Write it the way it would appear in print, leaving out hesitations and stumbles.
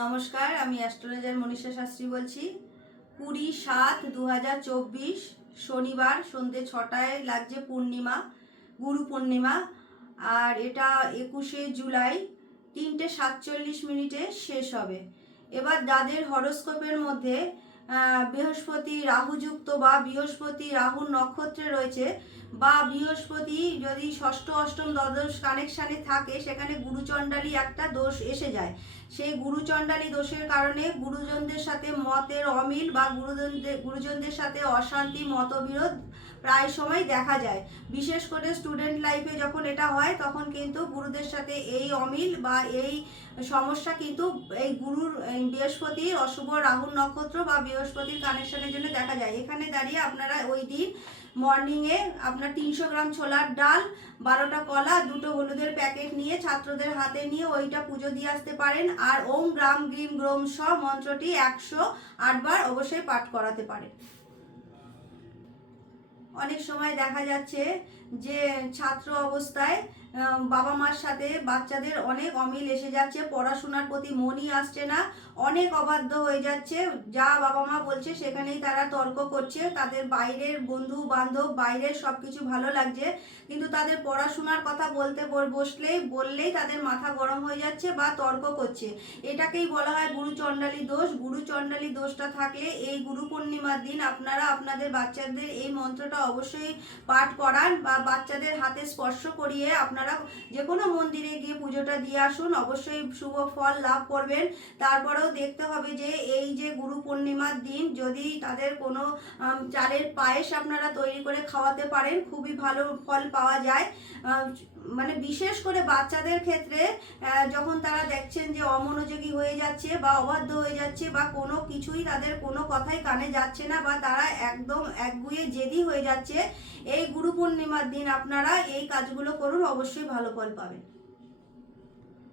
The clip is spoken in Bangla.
নমস্কার, আমি অ্যাস্ট্রোলজার মনীষা শাস্ত্রী বলছি। 20/7/2024 শনিবার সন্ধ্যে 6টায় লাগছে পূর্ণিমা, গুরু পূর্ণিমা। আর এটা 21শে জুলাই 3:47 শেষ হবে। এবার যাদের হরোস্কোপের মধ্যে বৃহস্পতি রাহুযুক্ত বা বৃহস্পতি রাহুর নক্ষত্রে রয়েছে, বা বৃহস্পতি যদি ষষ্ঠ অষ্টম দ্বাদশ কানেকশানে থাকে, সেখানে গুরুচণ্ডালী একটা দোষ এসে যায়। সেই গুরুচণ্ডালী দোষের কারণে গুরুজনদের সাথে মতের অমিল বা গুরুজনদের সাথে অশান্তি, মতবিরোধ প্রায় সময় দেখা যায়। বিশেষ করে স্টুডেন্ট লাইফে যখন এটা হয়, তখন কিন্তু গুরুদের সাথে এই অমিল বা এই সমস্যা কিন্তু এই গুরুর বৃহস্পতির অশুভ রাহুর নক্ষত্র বা বৃহস্পতির কানেকশনের জন্য দেখা যায়। এখানে দাঁড়িয়ে আপনারা ওই দিন মর্নিংয়ে আপনার 300 গ্রাম ছোলার ডাল, 12টা কলা, 2টো হলুদের প্যাকেট নিয়ে ছাত্রদের হাতে নিয়ে ওইটা পুজো দিয়ে আসতে পারেন। আর ওম গ্রাম গ্রিম গ্রোম স মন্ত্রটি 108 বার অবশ্যই পাঠ করাতে পারেন। অনেক সময় দেখা যাচ্ছে যে ছাত্র অবস্থায় বাবা মার সাথে বাচ্চাদের অনেক অমিল এসে যাচ্ছে, পড়াশোনার প্রতি মনই আসছে না, অনেক অবাধ্য হয়ে যাচ্ছে। যা বাবা মা বলছে সেখানেই তারা তর্ক করছে, তাদের বাইরের বন্ধু বান্ধব বাইরের সব কিছু ভালো লাগছে, কিন্তু তাদের পড়াশোনার কথা বললেই তাদের মাথা গরম হয়ে যাচ্ছে বা তর্ক করছে। এটাকেই বলা হয় গুরুচণ্ডালী দোষ। গুরুচণ্ডালী দোষটা থাকলে এই গুরু পূর্ণিমার দিন আপনারা আপনাদের বাচ্চাদের এই মন্ত্রটা অবশ্যই পাঠ করান বা বাচ্চাদের হাতে স্পর্শ করিয়ে আপনারা যে কোনো মন্দিরে গিয়ে পুজোটা দিয়ে আসুন, অবশ্যই শুভ ফল লাভ করবেন। তারপরেও দেখতে হবে যে এই যে গুরু পূর্ণিমার দিন যদি তাদের কোনো চালের পায়েস আপনারা তৈরি করে খাওয়াতে পারেন, খুবই ভালো ফল পাওয়া যায়। মানে বিশেষ করে বাচ্চাদের ক্ষেত্রে যখন তারা দেখছেন যে অমনোযোগী হয়ে যাচ্ছে বা অবাধ্য হয়ে যাচ্ছে বা কোনো কিছুই তাদের কোনো কথাই কানে যাচ্ছে না বা তারা একদম একগুঁয়ে জেদি হয়ে যাচ্ছে, এই গুরু পূর্ণিমার দিন আপনারা এই কাজগুলো করুন, অবশ্যই ভালো ফল পাবেন।